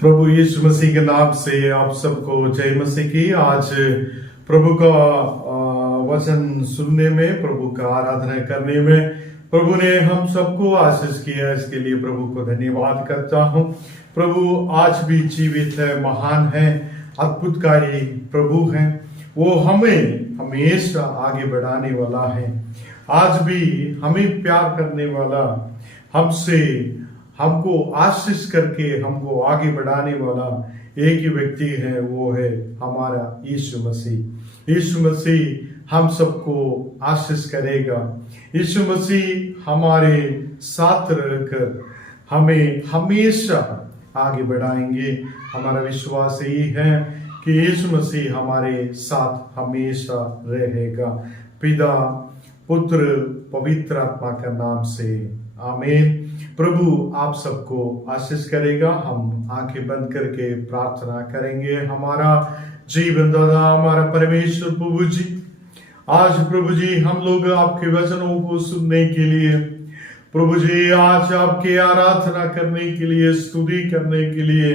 प्रभु यीशु मसीह के नाम से आप सबको जय मसीह की। आज प्रभु का वचन सुनने में, प्रभु का आराधना करने में प्रभु ने हम सबको आशीष किया, इसके लिए प्रभु को धन्यवाद करता हूँ। प्रभु आज भी जीवित है, महान है, अद्भुतकारी प्रभु है। वो हमें हमेशा आगे बढ़ाने वाला है। आज भी हमें प्यार करने वाला, हमको आशीष करके हमको आगे बढ़ाने वाला एक ही व्यक्ति है, वो है हमारा यीशु मसीह। यीशु मसीह हम सबको आशीष करेगा। यीशु मसीह हमारे साथ रहकर हमें हमेशा आगे बढ़ाएंगे। हमारा विश्वास यही है कि यीशु मसीह हमारे साथ हमेशा रहेगा। पिता, पुत्र, पवित्र आत्मा का नाम से आमीन। प्रभु आप सबको आशीष करेगा। हम आंखें बंद करके प्रार्थना करेंगे। हमारा जीवन दाता, हमारा परमेश्वर प्रभु जी, आज प्रभु जी हम लोग आपके वचनों को सुनने के लिए, प्रभु जी आज आपके आराधना करने के लिए, स्तुति करने के लिए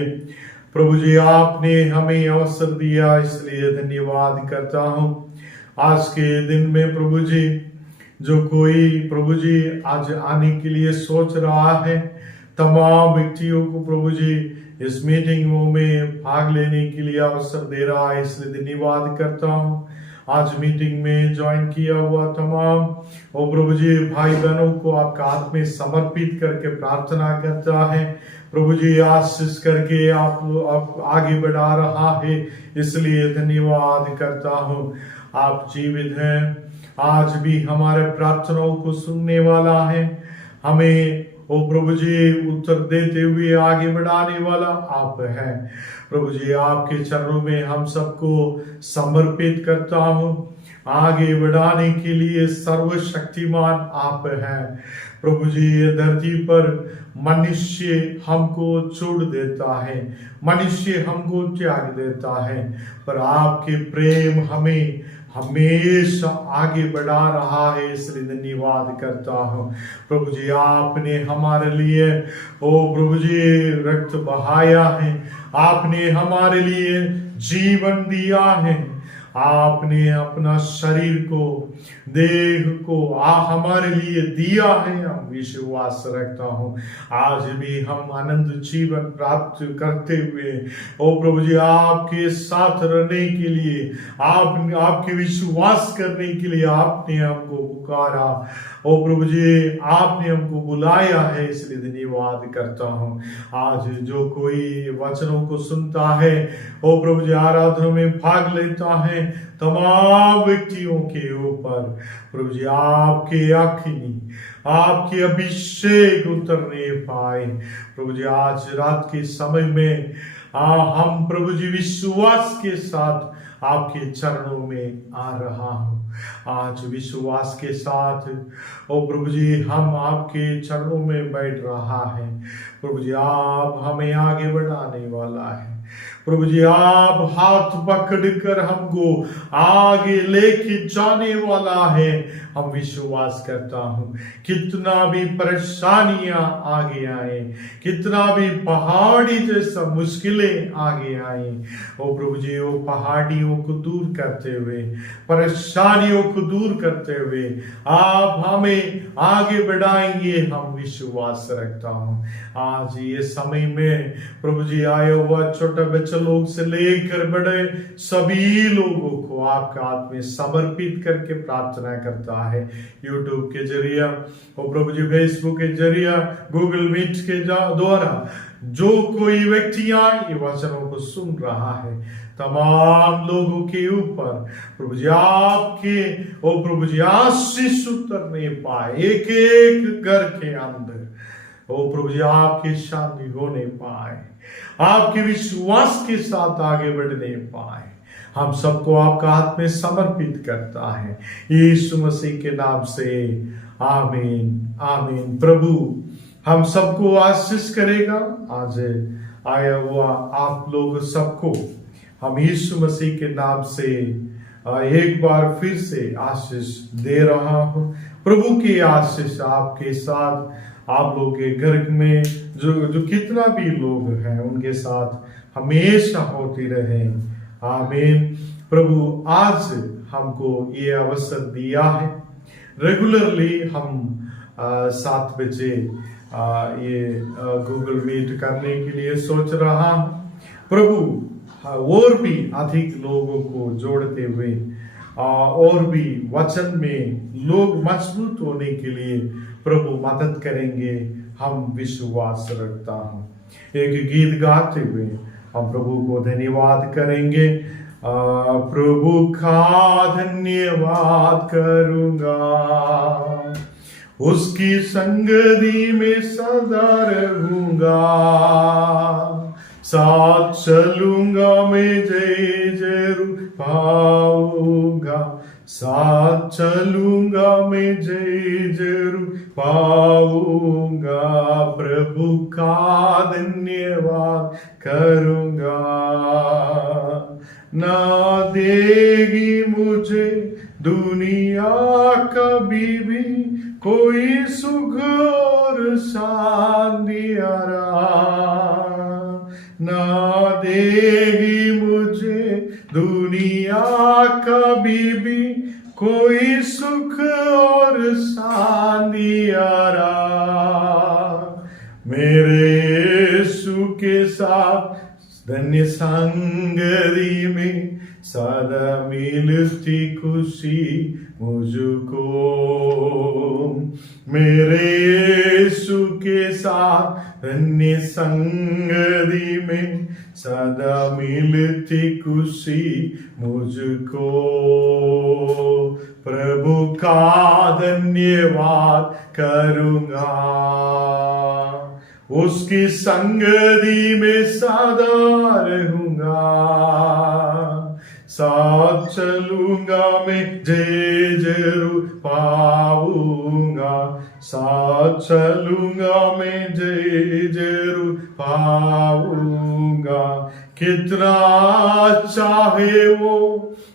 प्रभु जी आपने हमें अवसर दिया, इसलिए धन्यवाद करता हूँ। आज के दिन में प्रभु जी जो कोई प्रभु जी आज आने के लिए सोच रहा है, तमाम व्यक्तियों को प्रभु जी इस मीटिंग में भाग लेने के लिए अवसर दे रहा है, इसलिए धन्यवाद करता हूँ। आज मीटिंग में ज्वाइन किया हुआ तमाम और प्रभु जी भाई बहनों को आपका हाथ में समर्पित करके प्रार्थना करता है। प्रभु जी आशीष करके आप आगे बढ़ा रहा है, इसलिए धन्यवाद करता हूँ। आप जीवित हैं, आज भी हमारे प्रार्थनाओं को सुनने वाला है, हमें ओ प्रभु जी उत्तर देते हुए आगे बढ़ाने वाला आप हैं। प्रभु जी आपके चरणों में हम सबको समर्पित करता हूँ। आगे बढ़ाने के लिए सर्वशक्तिमान आप हैं। प्रभु जी ये धरती पर मनुष्य हमको छोड़ देता है, मनुष्य हमको त्याग देता है, पर आपके प्रेम हमें हमेशा आगे बढ़ा रहा है, इसलिए धन्यवाद करता हूँ। प्रभु जी आपने हमारे लिए ओ प्रभु जी रक्त बहाया है, आपने हमारे लिए जीवन दिया है, आपने अपना शरीर को, देह को हमारे लिए दिया है। हम विश्वास रखता हूँ आज भी हम आनंद जीवन प्राप्त करते हुए ओ प्रभु जी आपके साथ रहने के लिए, आपके विश्वास करने के लिए आपने हमको पुकारा। ओ प्रभु जी आपने हमको बुलाया है, इसलिए धन्यवाद करता हूँ। आज जो कोई वचनों को सुनता है, ओ प्रभु जी आराधना में भाग लेता है, तमाम व्यक्तियों के ऊपर प्रभु जी आपके अग्नि, आपके अभिषेक उतरने पाए। प्रभु जी आज रात के समय में हम प्रभु जी विश्वास के साथ आपके चरणों में आ रहा हूँ। आज विश्वास के साथ ओ प्रभु जी हम आपके चरणों में बैठ रहा है। प्रभु जी आप हमें आगे बढ़ाने वाला है। प्रभु जी आप हाथ पकड़कर हमको आगे लेके जाने वाला है। हम विश्वास करता हूँ कितना भी परेशानियां आगे आए, कितना भी पहाड़ी जैसा मुश्किलें आगे आए, ओ प्रभु जी वो पहाड़ियों को दूर करते हुए, परेशानियों को दूर करते हुए आप हमें आगे बढ़ाएंगे, हम विश्वास रखता हूँ। आज ये समय में प्रभु जी आया हुआ छोटा बच्चा लोग से लेकर बड़े सभी लोगों को आपका हाथ में समर्पित करके प्रार्थना करता है। यूट्यूब के जरिए और प्रभु जी फेसबुक के जरिए, गूगल मीट के द्वारा जो कोई व्यक्तियां ये वचनों को सुन रहा है, तमाम लोगों के ऊपर प्रभु जी आपके ओ प्रभु जी आशीष उतरने पाए, एक एक घर के अंदर ओ प्रभु जी आपकी शांति होने पाए, आपके विश्वास के साथ आगे बढ़ने पाए। हम सबको आपका हाथ में समर्पित करता है यीशु मसीह के नाम से आमीन आमीन। प्रभु हम सबको आशीष करेगा। आज आया हुआ आप लोग सबको हम यीशु मसीह के नाम से एक बार फिर से आशीष दे रहा हूँ। प्रभु की आशीष आपके साथ आप लोग के घर में जो जो कितना भी लोग हैं उनके साथ हमेशा होती रहे। आमीन। प्रभु आज हमको ये अवसर दिया है, रेगुलरली हम 7 बजे ये गूगल मीट करने के लिए सोच रहा हूँ। प्रभु और भी अधिक लोगों को जोड़ते हुए और भी वचन में लोग मजबूत होने के लिए प्रभु मदद करेंगे, हम विश्वास रखता हूँ। एक गीत गाते हुए हम प्रभु को धन्यवाद करेंगे। प्रभु का धन्यवाद करूंगा, उसकी संगति में सदा रहूंगा, साथ चलूंगा मैं जय जरूर पाऊंगा, साथ चलूंगा मैं जय जरूर पाऊंगा, प्रभु का धन्यवाद करूंगा। ना देगी मुझे दुनिया कभी भी कोई सुख और शांति ना देगी मुझे दुनिया कभी भी कोई सुख और शांति मेरे यीशु के साथ धन्य संगति में सदा मिलती खुशी मुझको, मेरे यीशु के साथ धन्य संगति में सदा मिलती खुशी मुझको, प्रभु का धन्यवाद करूंगा, उसकी संगति में सदा रहूंगा, साथ चलूंगा मैं जय जरूर पाऊंगा, साथ चलूंगा मैं जय जरूर पाऊंगा। कितना अच्छा है वो,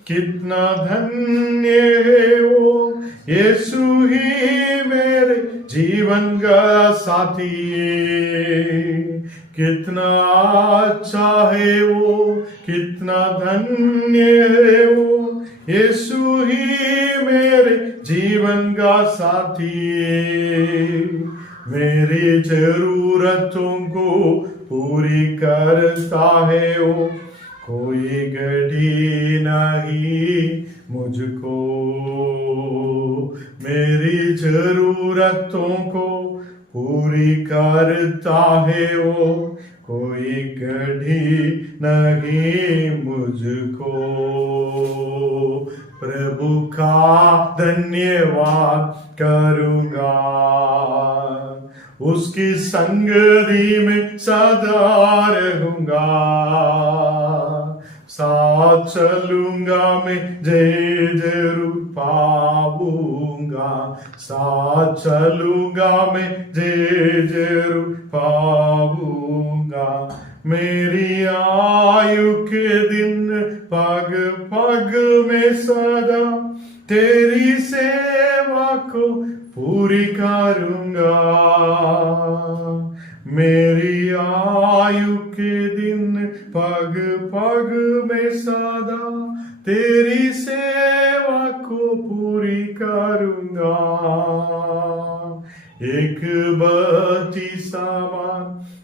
कितना धन्य है वो, यीशु ही मेरे जीवन का साथी। कितना अच्छा है वो, कितना धन्य है वो, यीशु ही मेरे जीवन का साथी। मेरी जरूरतों को पूरी करता है वो, कोई घड़ी नहीं मुझको, मेरी जरूरतों को पूरी करता है वो, कोई घड़ी नहीं मुझको, प्रभु का धन्यवाद करूंगा, उसकी संगति में सदा रहूंगा, साथ चलूंगा मैं जय जरूर पाऊंगा, साथ चलूंगा मैं जय जरूर पाऊंगा। मेरी आयु के दिन पग पग में सदा तेरी सेवा को पूरी करूंगा, मेरी आयु के दिन पग पग में सदा तेरी सेवा को पूरी करूंगा। एक बत्ती समान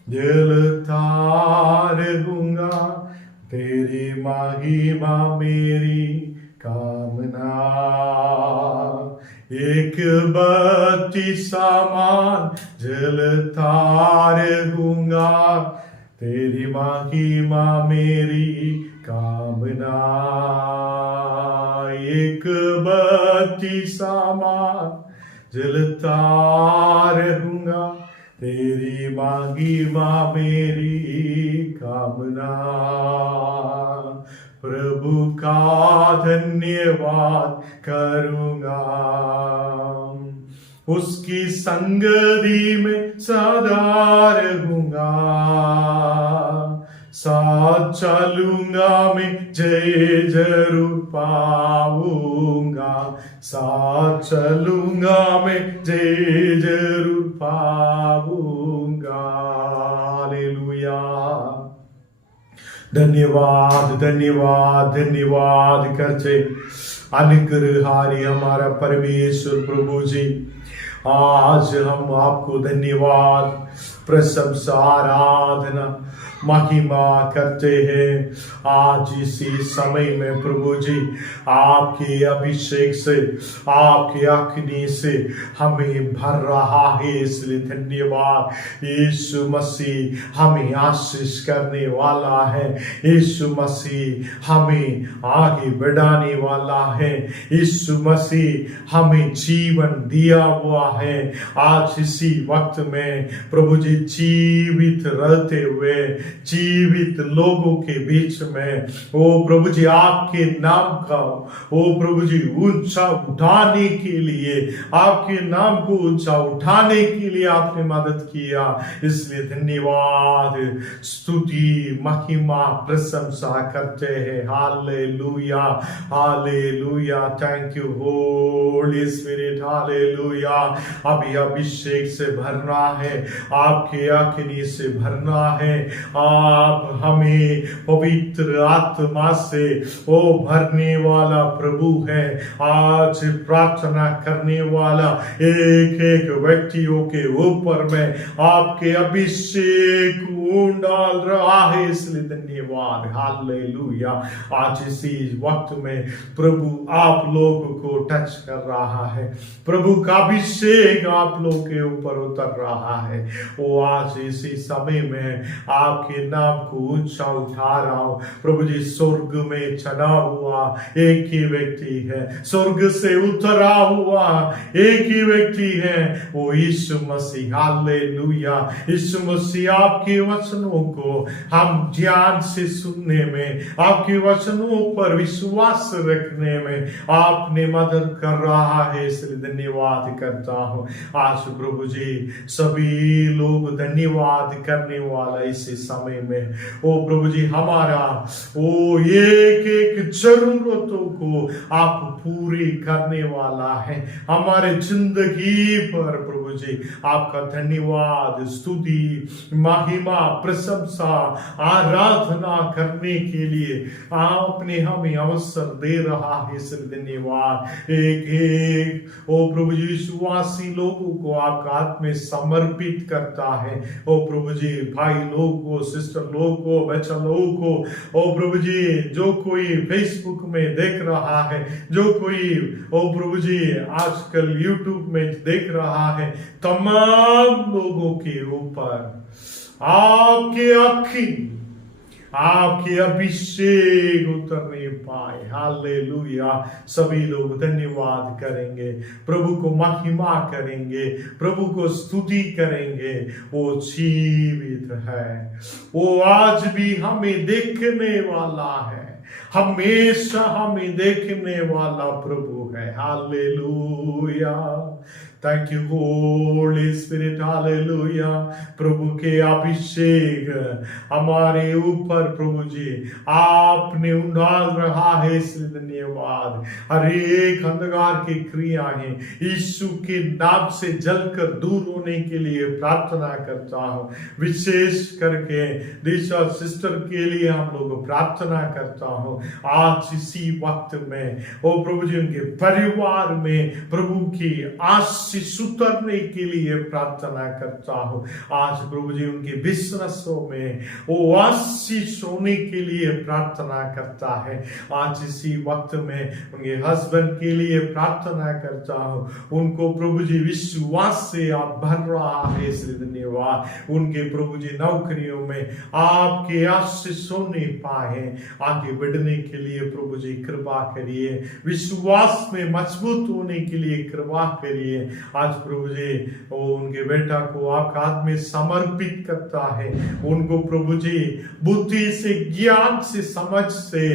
जलता रहूंगा, तेरी महिमा मेरी कामना। एक बत्ती समान जलता रहूंगा, तेरी महिमा मेरी कामना। एक बत्ती समान जलता रहूंगा, तेरी महिमा मेरी कामना। प्रभु का धन्यवाद करूंगा, उसकी संगति में सदा रहूंगा, साथ चलूंगा मैं जय जरूर पाऊंगा, साथ चलूंगा मैं जय जरूर पाऊंगा। धन्यवाद धन्यवाद धन्यवाद करते अनुग्रहहारी हमारा परमेश्वर प्रभु जी, आज हम आपको धन्यवाद प्रशंसा आराधना महिमा करते हैं। आज इसी समय में प्रभु जी आपके अभिषेक से, आपके अग्नि से हमें भर रहा है, इसलिए धन्यवाद। यीशु मसीह हमें आशीष करने वाला है, यीशु मसीह हमें आगे बढ़ाने वाला है, यीशु मसीह हमें जीवन दिया हुआ है। आज इसी वक्त में प्रभु जी जीवित रहते हुए जीवित लोगों के बीच में ओ प्रभु जी आपके नाम का ओ प्रभु जी ऊंचा उठाने के लिए, आपके नाम को ऊंचा उठाने के लिए आपने मदद किया, इसलिए धन्यवाद स्तुति महिमा प्रशंसा करते हैं। Hallelujah hallelujah, thank you Holy Spirit, hallelujah. अभी अभिषेक से भरना है, आपके अग्नि से भरना है, आप हमें पवित्र आत्मा से ओ भरने वाला प्रभु है। आज प्रार्थना करने वाला एक एक व्यक्तियों के ऊपर में आपके अभिषेक डाल रहा है, इसलिए धन्यवाद। हालेलुया। आज इसी वक्त में प्रभु आप लोगों को टच कर रहा है, प्रभु का अभिषेक आप लोगों के ऊपर उतर रहा है। वो आज इसी समय में आपके नाम को ऊंचा उठा रहा हूं। प्रभु जी स्वर्ग में चढ़ा हुआ एक ही व्यक्ति है, स्वर्ग से उतरा हुआ एक ही व्यक्ति है, वो यीशु मसीह। हालेलुया। यीशु मसीह आपके वचनों को हम ध्यान से सुनने में, आपके वचनों पर विश्वास रखने में आपने मदद कर रहा है, इसलिए धन्यवाद करता हूं। आज प्रभु जी सभी लोग धन्यवाद करने वाला इसी समय में ओ प्रभु जी हमारा ओ एक एक जरूरतों को आप पूरी करने वाला है हमारे जिंदगी पर। प्रभु जी आपका धन्यवाद स्तुति महिमा प्रशंसा आराधना करने के लिए आपने हमें अवसर दे रहा है, इसलिए धन्यवाद। एक एक ओ प्रभु जी विश्वासी लोगों को आपका हाथ में समर्पित करता है। ओ प्रभु जी भाई लोगों को, सिस्टर लोगों को, बच्चा लोगों को, ओ प्रभु जी जो कोई फेसबुक में देख रहा है, जो कोई ओ प्रभु जी आजकल यूट्यूब में देख रहा है, तमाम लोगों के ऊपर आपके अखिल आपके अभिषेक उतरने पाए। हालेलुया। सभी लोग धन्यवाद करेंगे, प्रभु को महिमा करेंगे, प्रभु को स्तुति करेंगे। वो जीवित है, वो आज भी हमें देखने वाला है, हमेशा हमें देखने वाला प्रभु है। Hallelujah. Thank you Holy Spirit. Hallelujah. प्रभु के अभिषेक हमारे ऊपर प्रभु जी आपने उंडाल रहा है, इसलिए धन्यवाद। हर एक अंधकार की क्रियाएं यीशु के नाम से जलकर दूर होने के लिए प्रार्थना करता हूँ। विशेष करके दिशा सिस्टर के लिए हम लोग प्रार्थना करता हूँ। आज इसी वक्त में ओ प्रभु जी उनके परिवार में प्रभु की आशीष उतरने के लिए प्रार्थना करता हूं। आज प्रभु जी उनके बिजनेसों में वो आशीष होने के लिए प्रार्थना करता है। आज इसी वक्त में उनके हस्बैंड के लिए प्रार्थना करता हूं। उनको प्रभु जी विश्वास से आप भर रहा है, इसलिए धन्यवाद। उनके प्रभु जी नौकरियों में आपके आशीष होने पाए, आगे बढ़ने के लिए प्रभु जी कृपा करिए, विश्वास में मजबूत होने के लिए कृपा करिए। आज प्रभु जी वो उनके बेटा को आपका हाथ में समर्पित करता है। उनको प्रभु जी बुद्धि से, ज्ञान से, समझ से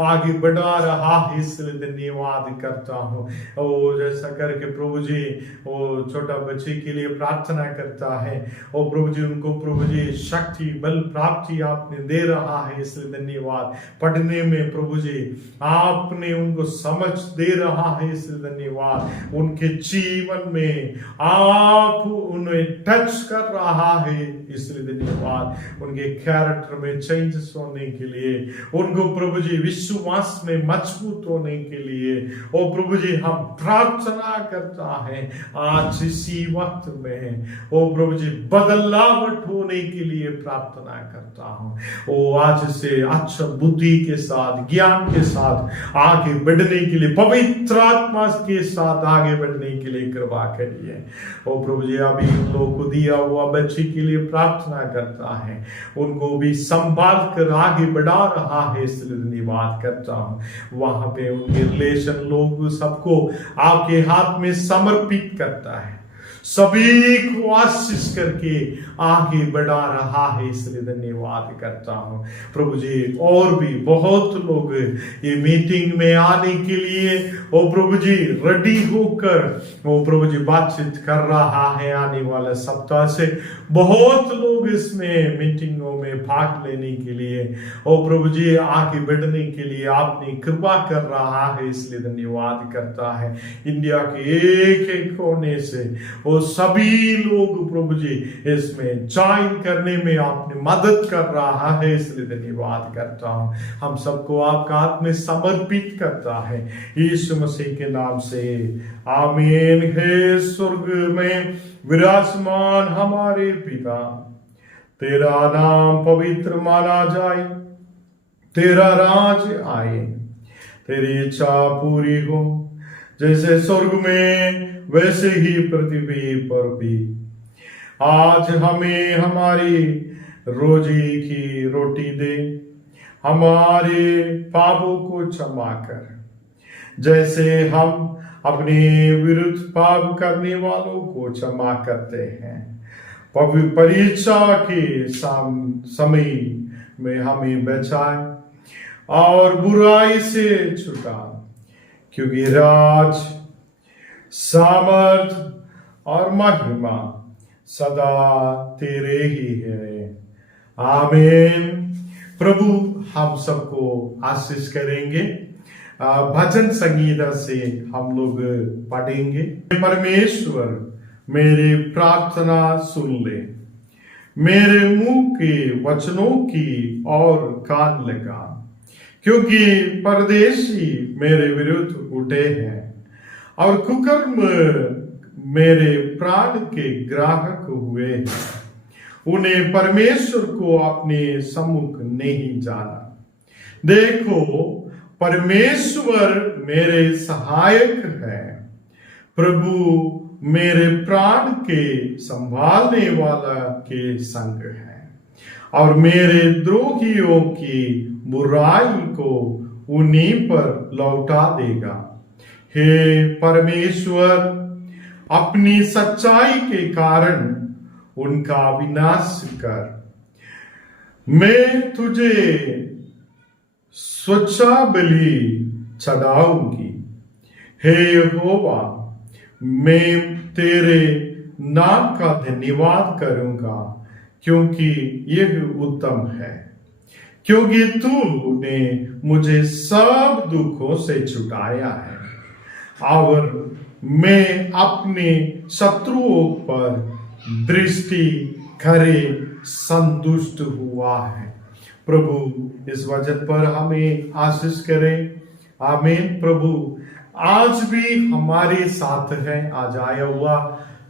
आगे बढ़ा रहा है, इसलिए धन्यवाद करता हूँ। वो जैसा करके प्रभु जी वो छोटा बच्चे के लिए प्रार्थना करता है, और प्रभु जी उनको प्रभु जी शक्ति बल प्राप्ति आपने दे रहा है, इसलिए धन्यवाद। पढ़ने में प्रभु जी आपने उनको समझ दे रहा है, इसलिए धन्यवाद। उनके जीवन में आप उन्हें टच कर रहा है, इसलिए धन्यवाद। उनके कैरेक्टर में चेंजेस होने के लिए, उनको प्रभु जी विश्वास में मजबूत होने के लिए, ओ प्रभु जी हम प्रार्थना करता है आज इसी वक्त में, ओ प्रभु जी बदलावट होने के लिए प्रार्थना करता हूँ। ओ आज से अच्छा बुद्धि के साथ, ज्ञान के साथ आगे बढ़ने के लिए, पवित्र आत्मा के साथ आगे बढ़ने के लिए कृपा करिए। ओ प्रभु जी अभी उन लोगों को दिया हुआ बच्ची के लिए प्रार्थना करता है, उनको भी संभाल कर आगे बढ़ा रहा है, इसलिए धन्यवाद करता हूँ। वहां पे उनके रिलेशन लोग सबको आपके हाथ में समर्पित करता है, सभी को आशीष करके आगे बढ़ा रहा है, इसलिए धन्यवाद करता हूं प्रभु जी। और भी बहुत लोग ये मीटिंग में आने के लिए ओ प्रभु जी रेडी होकर ओ प्रभु जी बातचीत कर रहा है। आने वाले सप्ताह से बहुत लोग इसमें मीटिंगों में भाग लेने के लिए ओ प्रभु जी आगे बढ़ने के लिए आपने कृपा कर रहा है, इसलिए धन्यवाद करता है। इंडिया के एक एक कोने से वो सभी लोग प्रभु जी इसमें ज्वाइन करने में आपने मदद कर रहा है, इसलिए धन्यवाद करता हूं। हम सबको आपका हाथ में समर्पित करता है यीशु मसीह के नाम से, आमीन। हे स्वर्ग में विराजमान हमारे पिता, तेरा नाम पवित्र माना जाए, तेरा राज आए, तेरी इच्छा पूरी हो जैसे स्वर्ग में वैसे ही पृथ्वी पर भी। आज हमें हमारी रोजी की रोटी दे, हमारे पापों को क्षमा कर जैसे हम अपने विरुद्ध पाप करने वालों को क्षमा करते हैं। परीक्षा के समय में हमें बचाए और बुराई से छुटा, क्योंकि राज, सामर्थ और महिमा सदा तेरे ही है, आमीन। प्रभु हम सबको आशीष करेंगे। भजन संगीता से हम लोग पढ़ेंगे। परमेश्वर मेरी प्रार्थना सुन ले, मेरे मुंह के वचनों की और कान लगा, क्योंकि परदेशी मेरे विरुद्ध उठे हैं और कुकर्म मेरे प्राण के ग्राहक हुए हैं। उन्हें परमेश्वर को अपने सम्मुख नहीं जाना। देखो, परमेश्वर मेरे सहायक है, प्रभु मेरे प्राण के संभालने वाला के संग है और मेरे द्रोहियों की बुराई को उन्हीं पर लौटा देगा। हे परमेश्वर, अपनी सच्चाई के कारण उनका विनाश कर। मैं तुझे स्वच्छा बलि चढ़ाऊंगी। हे यहोवा, मैं तेरे नाम का धन्यवाद करूंगा, क्योंकि यह उत्तम है, क्योंकि तूने मुझे सब दुखों से छुटाया है और मैं अपने शत्रुओं पर दृष्टि करे संतुष्ट हुआ है। प्रभु इस वचन पर हमें आशीष करें, आमीन। प्रभु आज भी हमारे साथ है। आज आया हुआ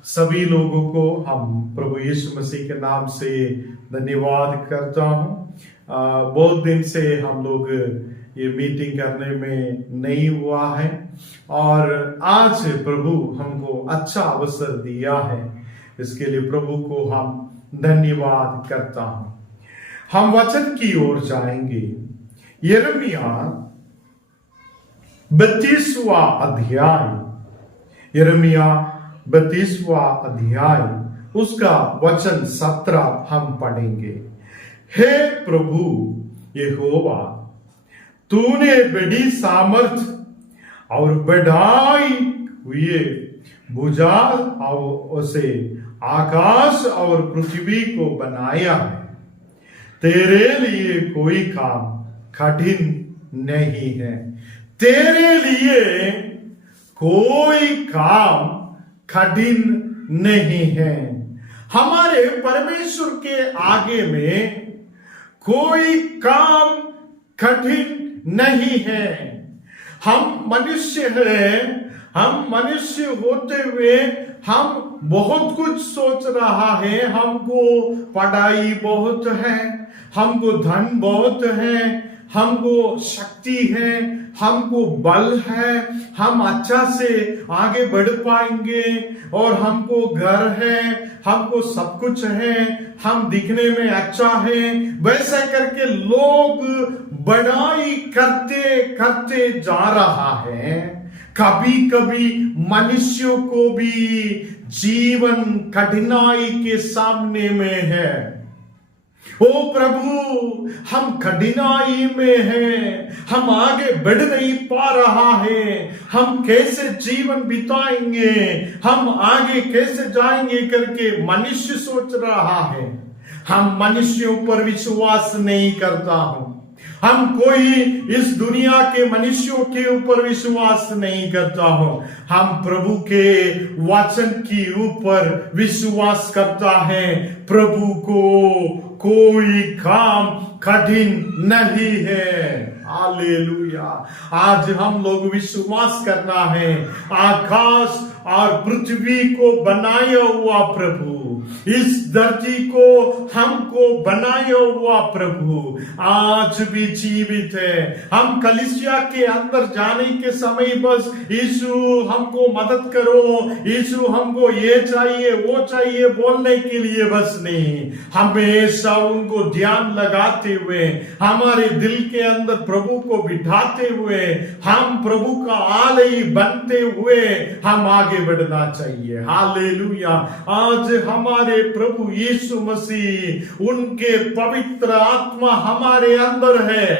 सभी लोगों को हम प्रभु यीशु मसीह के नाम से धन्यवाद करता हूँ। बहुत दिन से हम लोग ये मीटिंग करने में नहीं हुआ है और आज प्रभु हमको अच्छा अवसर दिया है, इसके लिए प्रभु को हम धन्यवाद करता हूँ। हम वचन की ओर जाएंगे। यिर्मयाह 32वां अध्याय, यिर्मयाह 32वां अध्याय उसका वचन 17 हम पढ़ेंगे। हे प्रभु यहोवा, तूने बड़ी सामर्थ और बढ़ाई हुए भुजा उसे आकाश और पृथ्वी को बनाया है। तेरे लिए कोई काम कठिन नहीं है। तेरे लिए कोई काम कठिन नहीं है। हमारे परमेश्वर के आगे में कोई काम कठिन नहीं है। हम मनुष्य हैं, हम मनुष्य होते हुए हम बहुत कुछ सोच रहा है। हमको पढ़ाई बहुत है, हमको धन बहुत है, हमको शक्ति है, हमको बल है, हम अच्छा से आगे बढ़ पाएंगे, और हमको घर है, हमको सब कुछ है, हम दिखने में अच्छा है। वैसा करके लोग बड़ाई करते करते जा रहा है। कभी कभी मनुष्यों को भी जीवन कठिनाई के सामने में है। ओ प्रभु, हम कठिनाई में हैं, हम आगे बढ़ नहीं पा रहा है, हम कैसे जीवन बिताएंगे, हम आगे कैसे जाएंगे करके मनुष्य सोच रहा है। हम मनुष्यों पर विश्वास नहीं करता हूं, हम कोई इस दुनिया के मनुष्यों के ऊपर विश्वास नहीं करता हूं, हम प्रभु के वचन के ऊपर विश्वास करता है। प्रभु को कोई काम कठिन नहीं है। हालेलुया। आज हम लोग विश्वास करना है, आकाश और पृथ्वी को बनाया हुआ प्रभु, इस धरती को हमको बनाया हुआ प्रभु आज भी जीवित है। हम कलीसिया के अंदर जाने के समय बस यीशु हमको मदद करो, यीशु हमको ये चाहिए वो चाहिए बोलने के लिए बस नहीं, हमेशा उनको ध्यान लगाते हुए, हमारे दिल के अंदर प्रभु को बिठाते हुए, हम प्रभु का आलय बनते हुए हम आगे बढ़ना चाहिए। हालेलुया। आज हमारे प्रभु यीशु मसीह, उनके पवित्र आत्मा हमारे अंदर है,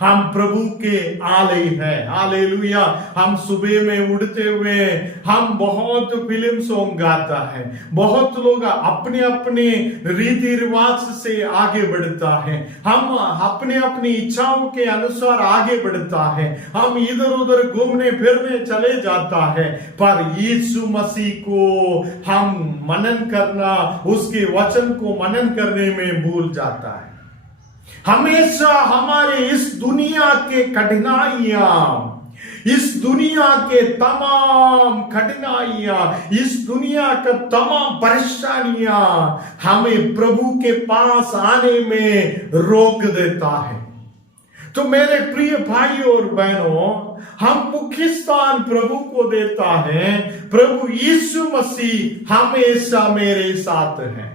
हम प्रभु के आलय है। हालेलुया। हम सुबह में उठते हुए हम बहुत फिल्म सॉन्ग गाता है, बहुत लोग अपने अपने रीति रिवाज से आगे बढ़ता है, हम अपने अपनी इच्छाओं के अनुसार आगे बढ़ता है, हम इधर उधर घूमने फिरने चले जाता है, पर यीशु मसीह को हम मनन करना, उसके वचन को मनन करने में भूल जाता है। हमेशा हमारे इस दुनिया के कठिनाइयां, इस दुनिया के तमाम कठिनाइयां, इस दुनिया का तमाम परेशानियां हमें प्रभु के पास आने में रोक देता है। तो मेरे प्रिय भाई और बहनों, हम मुख्य स्थान प्रभु को देता है। प्रभु यीशु मसीह हमेशा मेरे साथ है,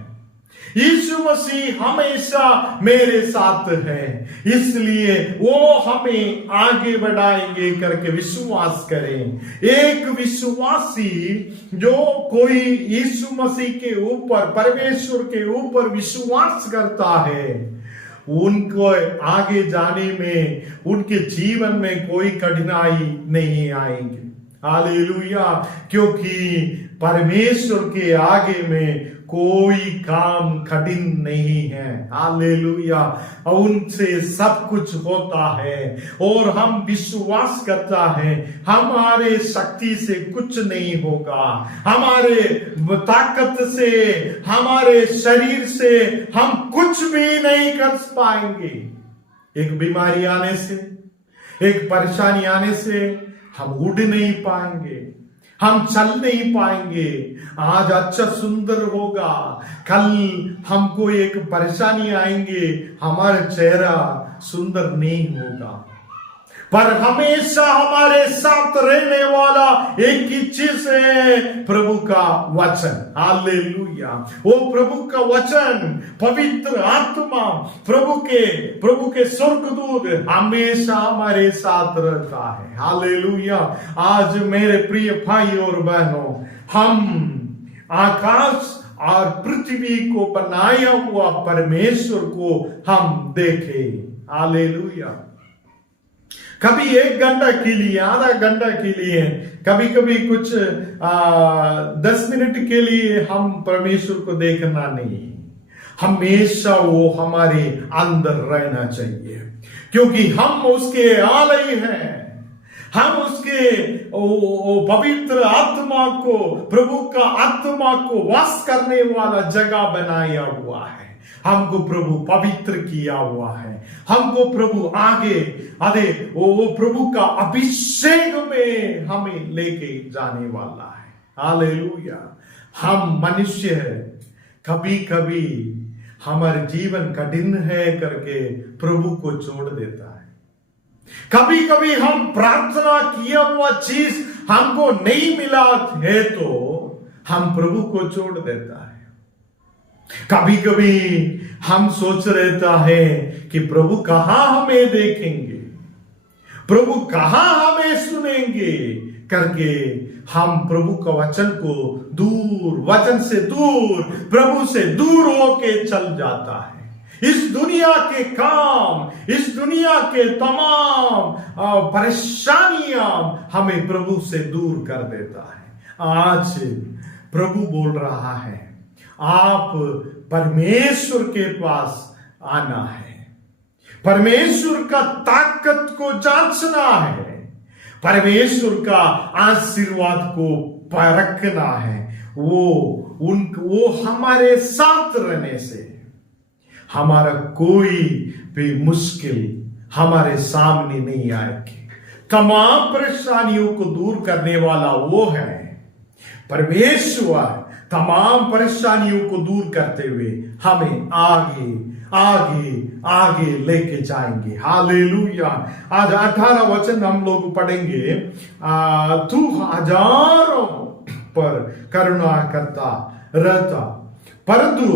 यीशु मसीह हमेशा मेरे साथ है, इसलिए वो हमें आगे बढ़ाएंगे करके विश्वास करें। एक विश्वासी जो कोई यीशु मसीह के ऊपर, परमेश्वर के ऊपर विश्वास करता है, उनको आगे जाने में, उनके जीवन में कोई कठिनाई नहीं आएंगे। हालेलुया। क्योंकि परमेश्वर के आगे में कोई काम कठिन नहीं है। हालेलुया। उनसे सब कुछ होता है, और हम विश्वास करता है हमारे शक्ति से कुछ नहीं होगा, हमारे ताकत से, हमारे शरीर से हम कुछ भी नहीं कर पाएंगे। एक बीमारी आने से, एक परेशानी आने से हम उड़ नहीं पाएंगे, हम चल नहीं पाएंगे। आज अच्छा सुंदर होगा, कल हमको एक परेशानी आएंगे, हमारा चेहरा सुंदर नहीं होगा, पर हमेशा हमारे साथ रहने वाला एक ही चीज है, प्रभु का वचन। हालेलुया। वो प्रभु का वचन, पवित्र आत्मा, प्रभु के स्वर्गदूत हमेशा हमारे साथ रहता है। हालेलुया। आज मेरे प्रिय भाई और बहनों, हम आकाश और पृथ्वी को बनाया हुआ परमेश्वर को हम देखें। हालेलुया। कभी 1 घंटा के लिए, आधा घंटा के लिए, कभी कभी कुछ 10 मिनट के लिए हम परमेश्वर को देखना नहीं, हमेशा वो हमारे अंदर रहना चाहिए, क्योंकि हम उसके आलय हैं, हम उसके पवित्र आत्मा को, प्रभु का आत्मा को वास करने वाला जगह बनाया हुआ है। हमको प्रभु पवित्र किया हुआ है। हमको प्रभु आगे वो प्रभु का अभिषेक में हमें लेके जाने वाला है। हालेलुया। हम मनुष्य है, कभी कभी हमारे जीवन कठिन है करके प्रभु को छोड़ देता है। कभी कभी हम प्रार्थना किया हुआ चीज हमको नहीं मिला है तो हम प्रभु को छोड़ देता है। कभी कभी हम सोच रहता है कि प्रभु कहां हमें देखेंगे, प्रभु कहां हमें सुनेंगे करके हम प्रभु का वचन को दूर, वचन से दूर, प्रभु से दूर होके चल जाता है। इस दुनिया के काम, इस दुनिया के तमाम परेशानियां हमें प्रभु से दूर कर देता है। आज प्रभु बोल रहा है, आप परमेश्वर के पास आना है, परमेश्वर का ताकत को जांचना है, परमेश्वर का आशीर्वाद को परखना है। वो हमारे साथ रहने से हमारा कोई भी मुश्किल हमारे सामने नहीं आएगी। तमाम परेशानियों को दूर करने वाला वो है परमेश्वर। तमाम परेशानियों को दूर करते हुए हमें आगे आगे आगे लेके जाएंगे। हालेलुया। आज 18 वचन हम लोग पढ़ेंगे। तू हजारों पर करुणा करता रहता, परंतु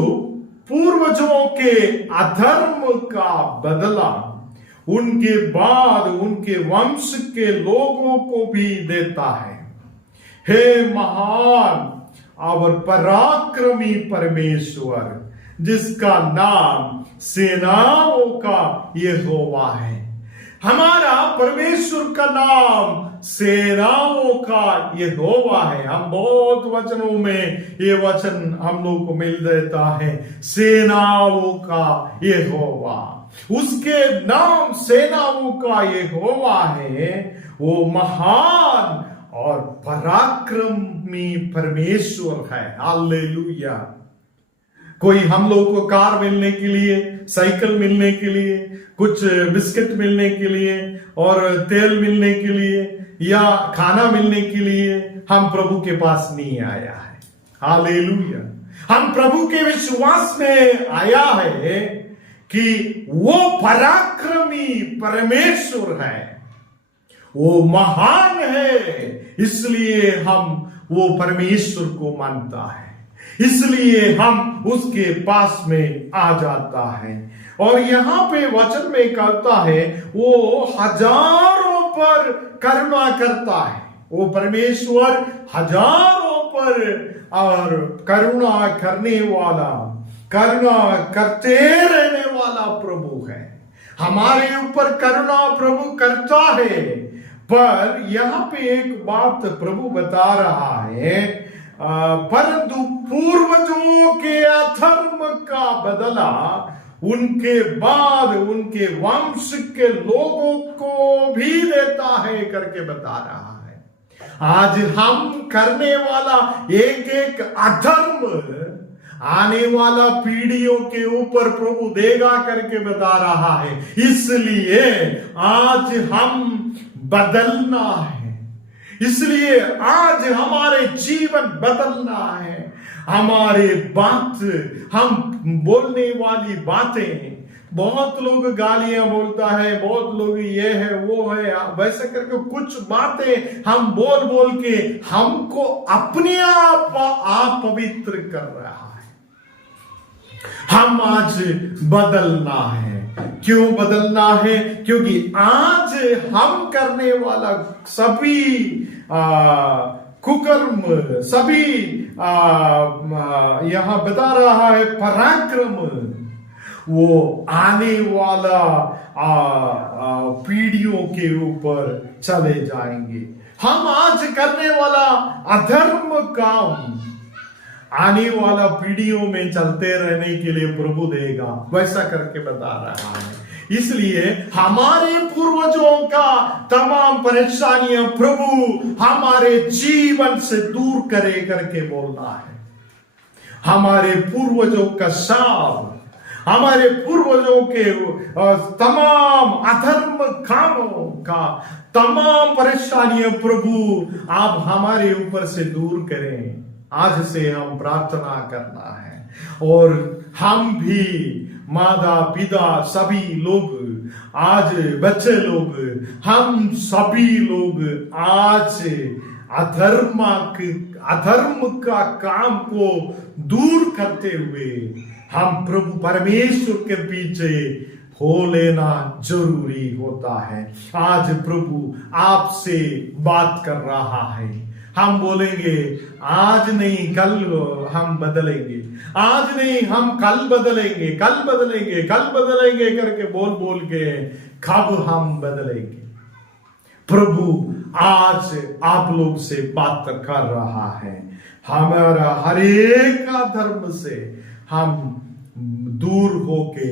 पूर्वजों के अधर्म का बदला उनके बाद उनके वंश के लोगों को भी देता है। हे महान और पराक्रमी परमेश्वर, जिसका नाम सेनाओं का यहोवा है। हमारा परमेश्वर का नाम सेनाओं का यहोवा है। हम बहुत वचनों में ये वचन हम लोग को मिल जाता है, सेनाओं का यहोवा। उसके नाम सेनाओं का यहोवा है। वो महान और पराक्रमी परमेश्वर है। हालेलुया। कोई हम लोग को कार मिलने के लिए, साइकिल मिलने के लिए, कुछ बिस्किट मिलने के लिए और तेल मिलने के लिए या खाना मिलने के लिए हम प्रभु के पास नहीं आया है। हालेलुया। हम प्रभु के विश्वास में आया है कि वो पराक्रमी परमेश्वर है, वो महान है, इसलिए हम वो परमेश्वर को मानता है, इसलिए हम उसके पास में आ जाता है। और यहां पे वचन में कहता है वो हजारों पर करुणा करता है। वो परमेश्वर हजारों पर और करुणा करने वाला, करुणा करते रहने वाला प्रभु है। हमारे ऊपर करुणा प्रभु करता है। पर यहां पे एक बात प्रभु बता रहा है, परंतु पूर्वजों के अधर्म का बदला उनके बाद उनके वंश के लोगों को भी देता है करके बता रहा है। आज हम करने वाला एक एक अधर्म आने वाला पीढ़ियों के ऊपर प्रभु देगा करके बता रहा है। इसलिए आज हम बदलना है, इसलिए आज हमारे जीवन बदलना है। हमारे बात, हम बोलने वाली बातें, बहुत लोग गालियां बोलता है, बहुत लोग ये है वो है वैसे करके कुछ बातें हम बोल बोल के हमको अपने आप पवित्र कर रहा है। हम आज बदलना है। क्यों बदलना है? क्योंकि आज हम करने वाला सभी कुकर्म, सभी यहां बता रहा है पराक्रम, वो आने वाला पीढ़ियों के ऊपर चले जाएंगे। हम आज करने वाला अधर्म काम आने वाला पीढ़ियों में चलते रहने के लिए प्रभु देगा, वैसा करके बता रहा है। इसलिए हमारे पूर्वजों का तमाम परेशानियां प्रभु हमारे जीवन से दूर करे करके बोलना है। हमारे पूर्वजों का शाप, हमारे पूर्वजों के तमाम अधर्म कामों का तमाम परेशानियां प्रभु आप हमारे ऊपर से दूर करें। आज से हम प्रार्थना करना है और हम भी माता पिता सभी लोग, आज बच्चे लोग, हम सभी लोग आज अधर्म का काम को दूर करते हुए हम प्रभु परमेश्वर के पीछे हो लेना जरूरी होता है। आज प्रभु आपसे बात कर रहा है। हम बोलेंगे आज नहीं कल हम बदलेंगे, आज नहीं हम कल बदलेंगे, कल बदलेंगे, कल बदलेंगे करके बोल बोल के कब हम बदलेंगे। प्रभु आज आप लोग से बात कर रहा है। हमारा हर एक धर्म से हम दूर होके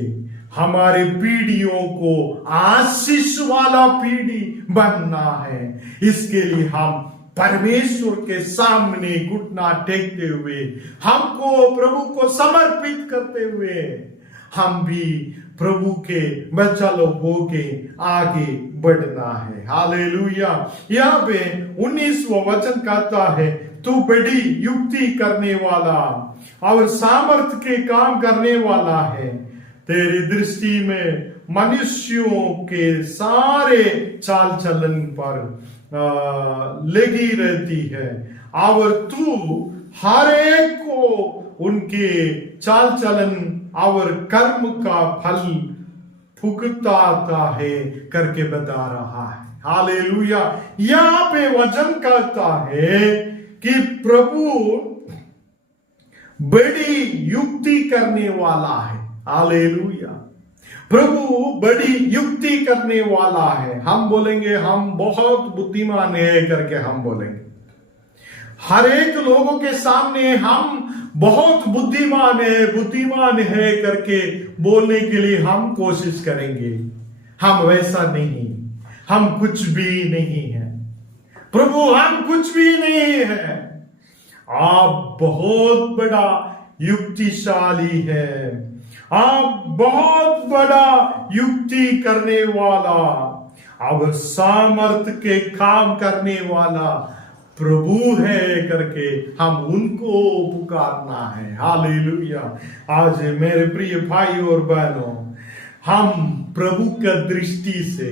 हमारे पीढ़ियों को आशीष वाला पीढ़ी बनना है। इसके लिए हम परमेश्वर के सामने घुटना टेकते हुए, हमको प्रभु को समर्पित करते हुए हम भी प्रभु के बच्चा लोग होके आगे बढ़ना है। हालेलुया। यहाँ पे 19वां वचन कहता है, तू बड़ी युक्ति करने वाला और सामर्थ के काम करने वाला है। तेरी दृष्टि में मनुष्यों के सारे चाल चलन पर लगी रहती है और तू हर एक को उनके चाल चलन और कर्म का फल भुगताता है करके बता रहा है। हालेलुया। यहाँ पे वचन कहता है कि प्रभु बड़ी युक्ति करने वाला है। हालेलुया। प्रभु बड़ी युक्ति करने वाला है। हम बोलेंगे हम बहुत बुद्धिमान है करके हम बोलेंगे। हर एक लोगों के सामने हम बहुत बुद्धिमान है करके बोलने के लिए हम कोशिश करेंगे। हम वैसा नहीं, हम कुछ भी नहीं है प्रभु, हम कुछ भी नहीं है। आप बहुत बड़ा युक्तिशाली है, आप बहुत बड़ा युक्ति करने वाला और सामर्थ के काम करने वाला प्रभु है करके हम उनको पुकारना है। हालेलुया। आज मेरे प्रिय भाई और बहनों, हम प्रभु का दृष्टि से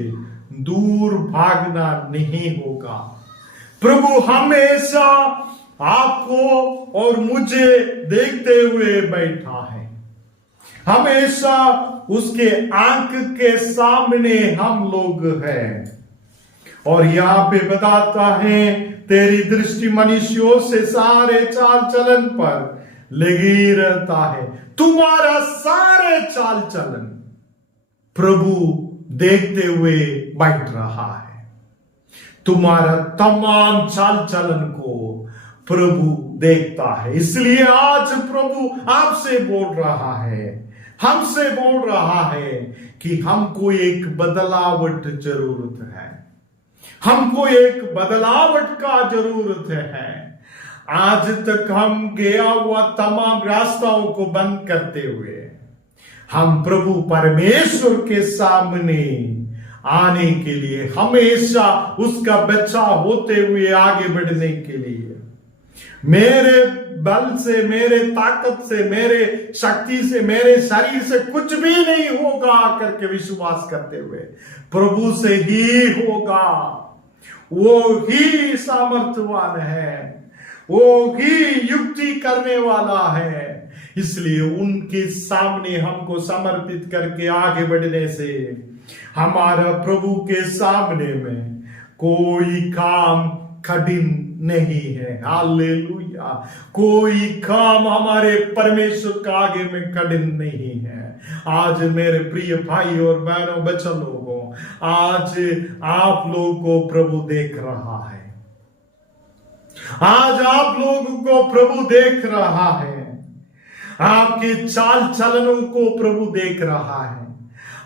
दूर भागना नहीं होगा। प्रभु हमेशा आपको और मुझे देखते हुए बैठा है, हमेशा उसके आंख के सामने हम लोग हैं। और यहाँ पे बताता है, तेरी दृष्टि मनुष्यों से सारे चाल चलन पर लगी रहता है। तुम्हारा सारे चाल चलन प्रभु देखते हुए बैठ रहा है। तुम्हारा तमाम चाल चलन को प्रभु देखता है। इसलिए आज प्रभु आपसे बोल रहा है, हमसे बोल रहा है कि हमको एक बदलावट जरूरत है, हमको एक बदलावट का जरूरत है। आज तक हम गया हुआ तमाम रास्ताओं को बंद करते हुए हम प्रभु परमेश्वर के सामने आने के लिए, हमेशा उसका बच्चा होते हुए आगे बढ़ने के लिए, मेरे बल से, मेरे ताकत से, मेरे शक्ति से, मेरे शरीर से कुछ भी नहीं होगा करके विश्वास करते हुए प्रभु से ही होगा। वो ही सामर्थ्यवान है, वो ही युक्ति करने वाला है। इसलिए उनके सामने हमको समर्पित करके आगे बढ़ने से हमारा प्रभु के सामने में कोई काम कठिन नहीं है। हालेलुया। कोई काम हमारे परमेश्वर का आगे में कठिन नहीं है। आज मेरे प्रिय भाई और बहनों, बच्चा लोगों, आज आप लोगों को प्रभु देख रहा है, आज आप लोगों को प्रभु देख रहा है, आपके चाल चलनों को प्रभु देख रहा है,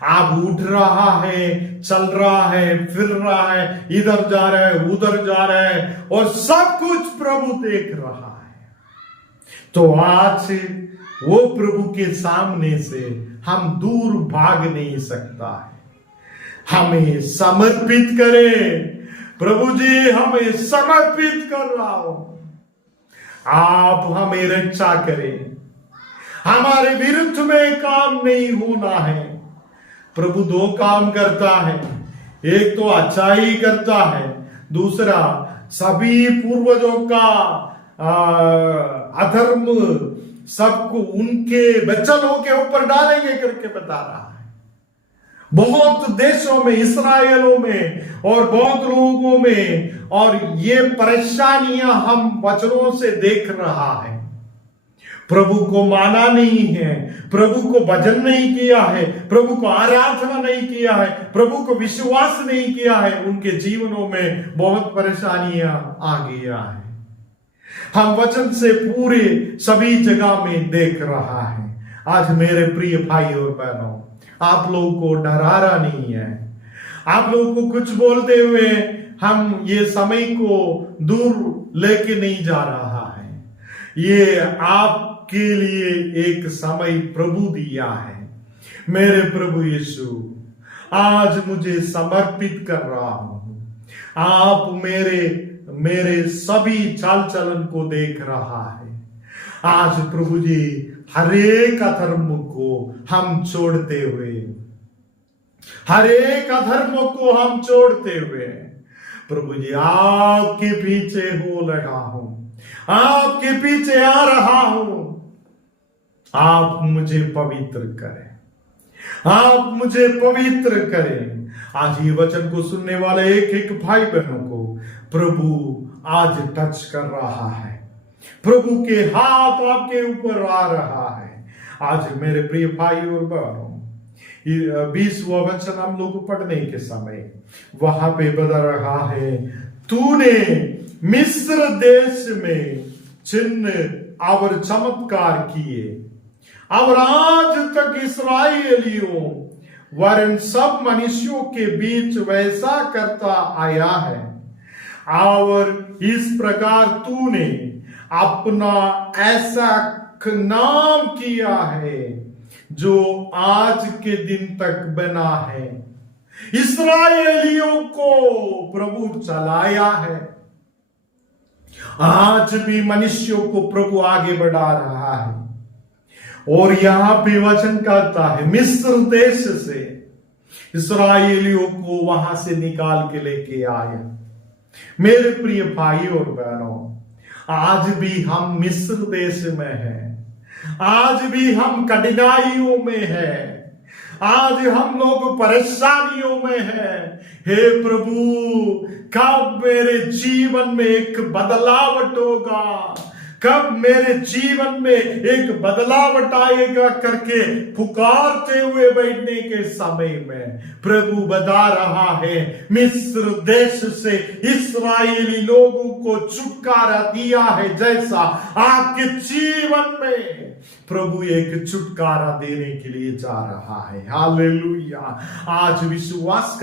आप उठ रहा है, चल रहा है, फिर रहा है, इधर जा रहा है, उधर जा रहा है, और सब कुछ प्रभु देख रहा है। तो आज वो प्रभु के सामने से हम दूर भाग नहीं सकता है। हमें समर्पित करें, प्रभु जी हमें समर्पित कर रहा हूं, आप हमें रक्षा करें, हमारे विरुद्ध में काम नहीं होना है। प्रभु दो काम करता है, एक तो अच्छाई करता है, दूसरा सभी पूर्वजों का अधर्म सबको उनके बच्चों के ऊपर डालेंगे करके बता रहा है। बहुत देशों में, इस्राएलों में और बहुत लोगों में, और ये परेशानियां हम वचनों से देख रहा है। प्रभु को माना नहीं है, प्रभु को भजन नहीं किया है, प्रभु को आराधना नहीं किया है, प्रभु को विश्वास नहीं किया है, उनके जीवनों में बहुत परेशानियां आ गया है। हम वचन से पूरे सभी जगह में देख रहा है। आज मेरे प्रिय भाई और बहनों, आप लोगों को डराना नहीं है। आप लोगों को कुछ बोलते हुए हम ये समय को दूर लेके नहीं जा रहा है। ये आपके लिए एक समय प्रभु दिया है। मेरे प्रभु यीशु, आज मुझे समर्पित कर रहा हूं। आप मेरे सभी चाल चलन को देख रहा है। आज प्रभु जी हर एक अधर्म को हम छोड़ते हुए, हर एक अधर्म को हम छोड़ते हुए प्रभु जी आपके पीछे हो लगा हूं, आपके पीछे आ रहा हूं। आप मुझे पवित्र करें, आप मुझे पवित्र करें। आज ये वचन को सुनने वाले एक एक भाई बहनों को प्रभु आज टच कर रहा है। प्रभु के हाथ आपके ऊपर आ रहा है। आज मेरे प्रिय भाई और बहनों, 20वां वचन हम लोग पढ़ने के समय वहां पे बता रहा है, तूने मिस्र देश में चिन्ह और चमत्कार किए और आज तक इस्राएलियों वरन सब मनुष्यों के बीच वैसा करता आया है, और इस प्रकार तूने अपना ऐसा नाम किया है जो आज के दिन तक बना है। इस्राएलियों को प्रभु चलाया है। आज भी मनुष्यों को प्रभु आगे बढ़ा रहा है। और यहां पे वचन कहता है, मिस्र देश से इस्राएलियों को वहां से निकाल के लेके आया। मेरे प्रिय भाई और बहनों, आज भी हम मिस्र देश में हैं, आज भी हम कठिनाइयों में हैं, आज हम लोग परेशानियों में हैं। हे प्रभु, कब मेरे जीवन में एक बदलावट होगा, कब मेरे जीवन में एक बदलावट आएगा करके पुकारते हुए बैठने के समय में प्रभु बता रहा है, मिस्र देश से इस्राएली लोगों को छुटकारा दिया है, जैसा आपके जीवन में प्रभु एक छुटकारा देने के लिए जा रहा है। हालेलुया। आज विश्वास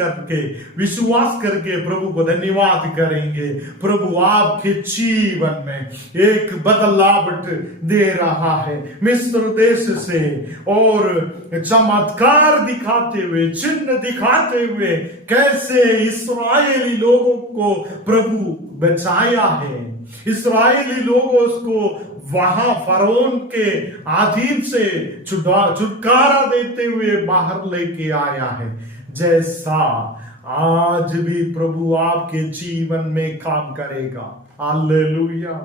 करके प्रभु को धन्यवाद करेंगे। प्रभु आपके जीवन में एक बदलावट दे रहा है। मिस्र देश से और चमत्कार दिखाते हुए, चिन्ह दिखाते हुए कैसे इस्राएली लोगों को प्रभु बचाया है। इस्राएली लोगों को वहां फरोन के अधीन से छुटकारा देते हुए बाहर लेके आया है, जैसा आज भी प्रभु आपके जीवन में काम करेगा। हालेलुया।